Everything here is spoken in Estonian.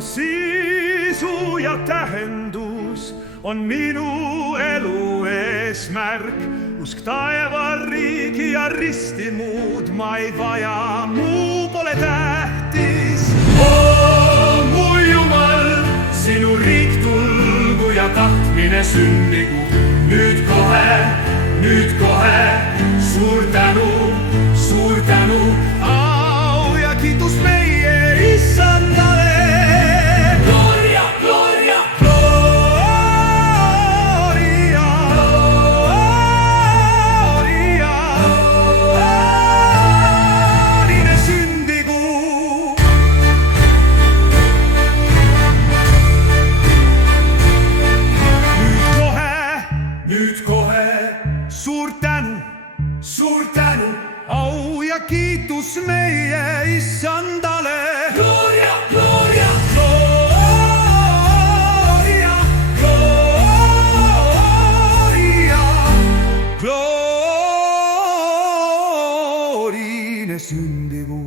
on sisu ja tähendus, on minu elu eesmärk. Usk taevariigi ja risti, muud ma ei vaja, muu pole tähtis. Oo, mu Jumal, sinu riik tulgu ja tahtmine sündigu. Nüüd kohe, suur tänu, au ja kiitus meie Issandale. Gloria, gloria, gloria, gloria, gloria sündigu. Nüüd kohe, suur tänu, au ja kiitus meie Issandale. Gloria, gloria, gloria, gloria, gloria sündigu.